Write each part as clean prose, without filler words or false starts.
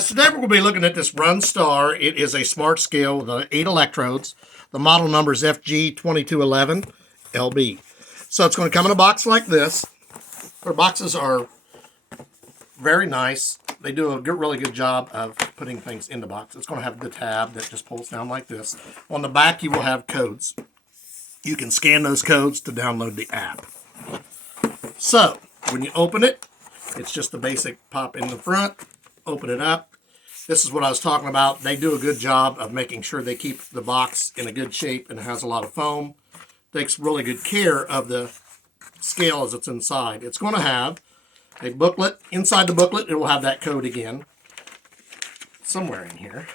Today we're going to be looking at this Runstar. It is a smart scale with 8 electrodes. The model number is FG2211LB. So it's going to come in a box like this. Their boxes are very nice. They do a really good job of putting things in the box. It's going to have the tab that just pulls down like this. On the back you will have codes. You can scan those codes to download the app. So when you open it, it's just the basic pop in the front. Open it up. This is what I was talking about. They do a good job of making sure they keep the box in a good shape and it has a lot of foam. Takes really good care of the scale as it's inside. It's going to have a booklet. Inside the booklet, it will have that code again. Somewhere in here.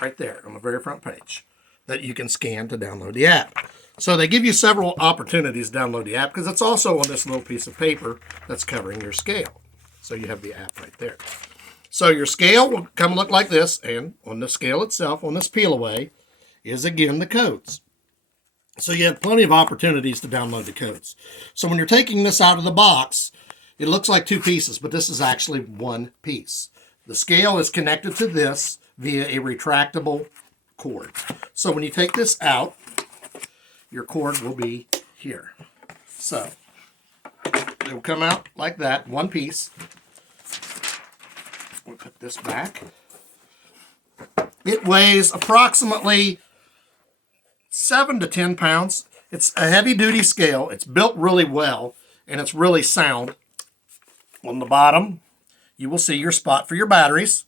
Right there on the very front page that you can scan to download the app. So they give you several opportunities to download the app because it's also on this little piece of paper that's covering your scale. So you have the app right there. So your scale will come look like this, and on the scale itself, on this peel away, is again the codes. So you have plenty of opportunities to download the codes. So when you're taking this out of the box, it looks like 2 pieces, but this is actually 1 piece. The scale is connected to this via a retractable cord. So when you take this out, your cord will be here. So it will come out like that, 1 piece. We'll put this back. It weighs approximately 7 to 10 pounds. It's a heavy duty scale. It's built really well and it's really sound. On the bottom, you will see your spot for your batteries.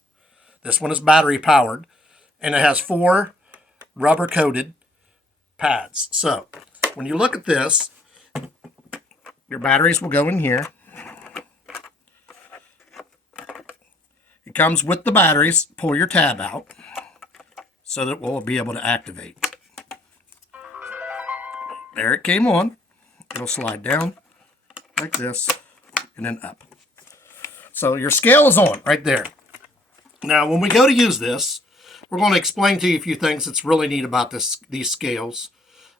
This one is battery powered and it has 4 rubber coated pads. So when you look at this, your batteries will go in here. It comes with the batteries. Pull your tab out so that we'll be able to activate. There it came on. It'll slide down like this and then up. So your scale is on right there. Now when we go to use this, we're going to explain to you a few things that's really neat about these scales.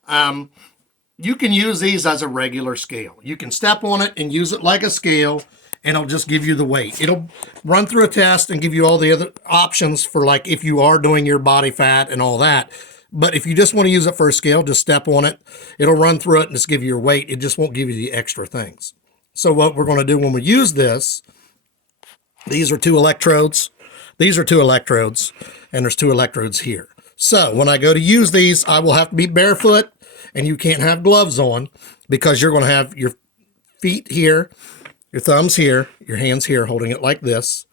You can use these as a regular scale. You can step on it and use it like a scale, and it'll just give you the weight. It'll run through a test and give you all the other options for like if you are doing your body fat and all that. But if you just want to use it for a scale, just step on it. It'll run through it and just give you your weight. It just won't give you the extra things. So what we're going to do when we use this, these are 2 electrodes. These are 2 electrodes, and there's 2 electrodes here. So when I go to use these, I will have to be barefoot, and you can't have gloves on because you're going to have your feet here, your thumbs here, your hands here, holding it like this.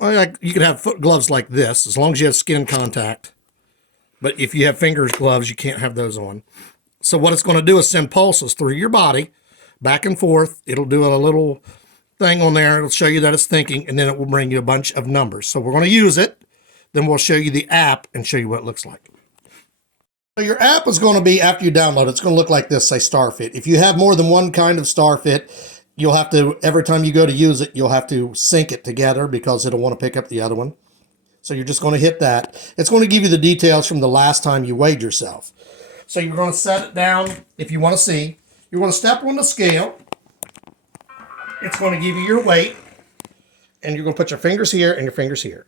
You can have foot gloves like this as long as you have skin contact. But if you have fingers gloves, you can't have those on. So what it's going to do is send pulses through your body, back and forth. It'll do a little thing on there. It'll show you that it's thinking, and then it will bring you a bunch of numbers. So we're going to use it. Then we'll show you the app and show you what it looks like. So your app is going to be, after you download it, it's going to look like this, say Starfit. If you have more than one kind of Starfit, you'll have to, every time you go to use it, you'll have to sync it together because it'll want to pick up the other one. So you're just going to hit that. It's going to give you the details from the last time you weighed yourself. So you're going to set it down if you want to see. You're going to step on the scale. It's going to give you your weight. And you're going to put your fingers here and your fingers here.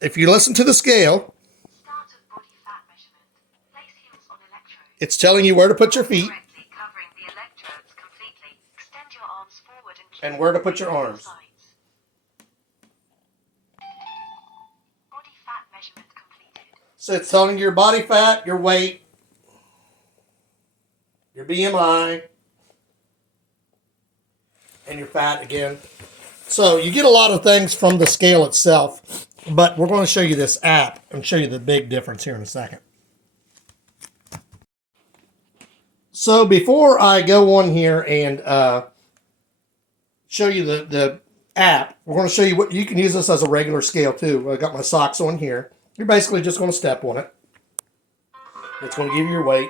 If you listen to the scale, it's telling you where to put your feet and where to put your arms. So it's telling you your body fat, your weight, your BMI, and your fat again. So you get a lot of things from the scale itself, but we're going to show you this app and show you the big difference here in a second. So before I go on here and show you the app, we're going to show you what you can use this as a regular scale too. I got my socks on here. You're basically just going to step on it. It's going to give you your weight.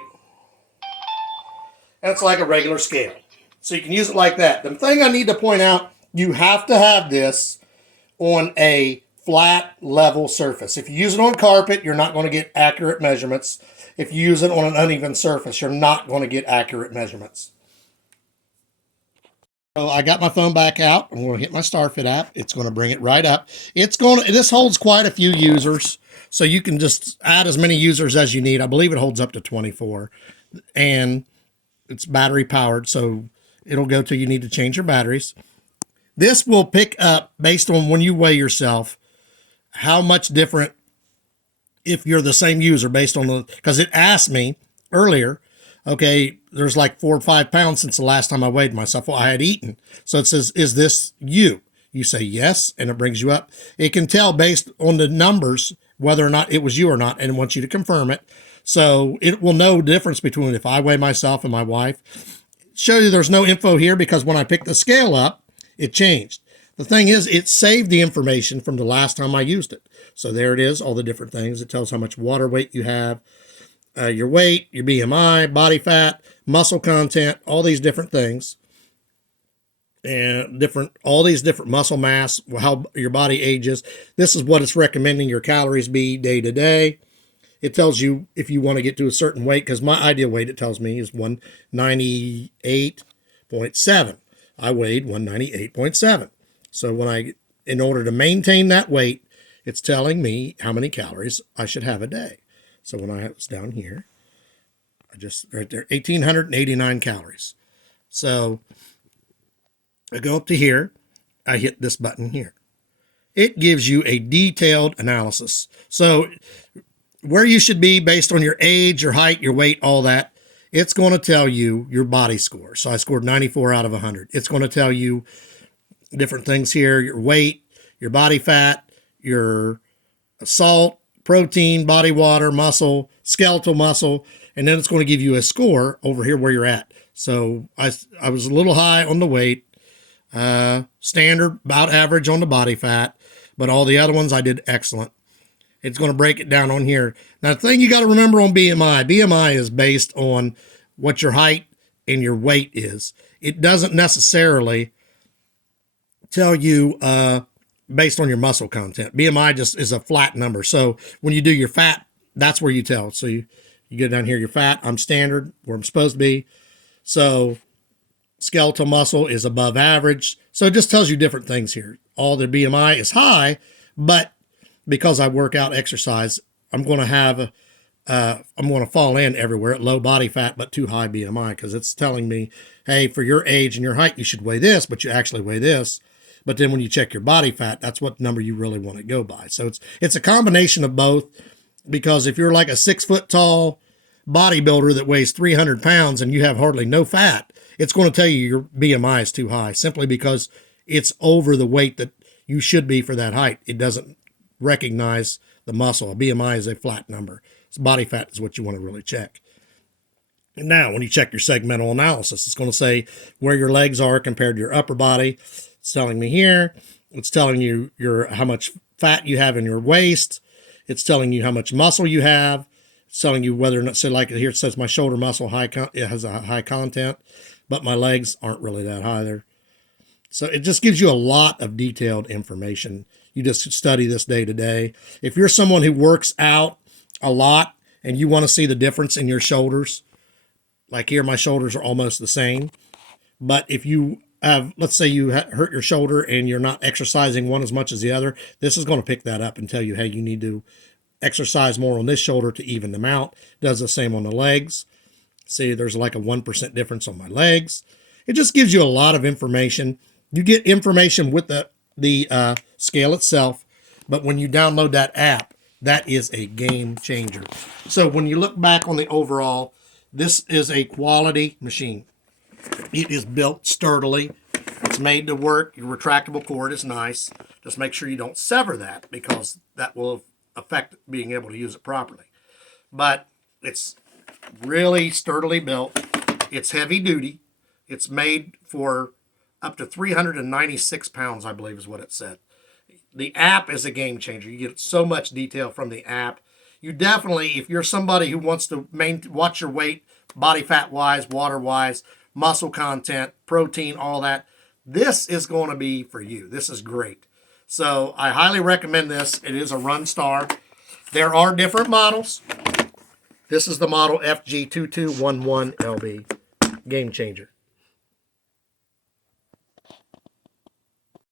And it's like a regular scale. So you can use it like that. The thing I need to point out, you have to have this on a flat, level surface. If you use it on carpet, you're not going to get accurate measurements. If you use it on an uneven surface, you're not going to get accurate measurements. So I got my phone back out. I'm going to hit my Starfit app. It's going to bring it right up. This holds quite a few users, so you can just add as many users as you need. I believe it holds up to 24, and it's battery powered, so it'll go till you need to change your batteries. This will pick up, based on when you weigh yourself, how much different if you're the same user, based on because it asked me earlier, okay, there's like 4 or 5 pounds since the last time I weighed myself. Well, I had eaten. So it says, is this you? You say yes, and it brings you up. It can tell based on the numbers whether or not it was you or not, and it wants you to confirm it. So it will know the difference between if I weigh myself and my wife. Show you there's no info here because when I picked the scale up, it changed. The thing is, it saved the information from the last time I used it. So there it is, all the different things. It tells how much water weight you have, your weight, your BMI, body fat, muscle content, all these different things. And all these different muscle mass, how your body ages. This is what it's recommending your calories be day to day. It tells you if you want to get to a certain weight, because my ideal weight, it tells me, is 198.7. I weighed 198.7. So in order to maintain that weight, it's telling me how many calories I should have a day. So when I was down here, right there, 1,889 calories. So I go up to here, I hit this button here. It gives you a detailed analysis. So where you should be based on your age, your height, your weight, all that, it's going to tell you your body score. So I scored 94 out of 100. It's going to tell you different things here, your weight, your body fat, your salt, protein, body water, muscle, skeletal muscle, and then it's going to give you a score over here where you're at. So I was a little high on the weight, standard, about average on the body fat, but all the other ones I did excellent. It's going to break it down on here. Now, the thing you got to remember on BMI is based on what your height and your weight is. It doesn't necessarily tell you based on your muscle content. BMI just is a flat number. So when you do your fat, that's where you tell. So you get down here, your fat, I'm standard, where I'm supposed to be. So skeletal muscle is above average. So it just tells you different things here. All their BMI is high, but because I work out, exercise, I'm going to fall in everywhere at low body fat, but too high BMI, because it's telling me, hey, for your age and your height, you should weigh this, but you actually weigh this. But then when you check your body fat, that's what number you really want to go by. So it's a combination of both, because if you're like a 6 foot tall bodybuilder that weighs 300 pounds and you have hardly no fat, it's going to tell you your BMI is too high, simply because it's over the weight that you should be for that height. It doesn't recognize the muscle. A BMI is a flat number. So body fat is what you want to really check. And now, when you check your segmental analysis, it's going to say where your legs are compared to your upper body. It's telling me here. It's telling you how much fat you have in your waist. It's telling you how much muscle you have. It's telling you whether or not, so like here it says my shoulder muscle it has a high content, but my legs aren't really that high there. So it just gives you a lot of detailed information. You just study this day to day. If you're someone who works out a lot and you want to see the difference in your shoulders, like here, my shoulders are almost the same. But if you have, let's say you hurt your shoulder and you're not exercising one as much as the other, this is going to pick that up and tell you, hey, you need to exercise more on this shoulder to even them out. Does the same on the legs. See, there's like a 1% difference on my legs. It just gives you a lot of information. You get information with the scale itself, but when you download that app, that is a game changer. So when you look back on the overall, this is a quality machine. It is built sturdily. It's made to work. Your retractable cord is nice. Just make sure you don't sever that, because that will affect being able to use it properly. But it's really sturdily built. It's heavy duty. It's made for up to 396 pounds, I believe is what it said. The app is a game changer. You get so much detail from the app. You definitely, if you're somebody who wants to watch your weight, body fat wise, water wise, muscle content, protein, all that, this is going to be for you. This is great. So I highly recommend this. It is a Runstar. There are different models. This is the model FG2211LB. Game changer.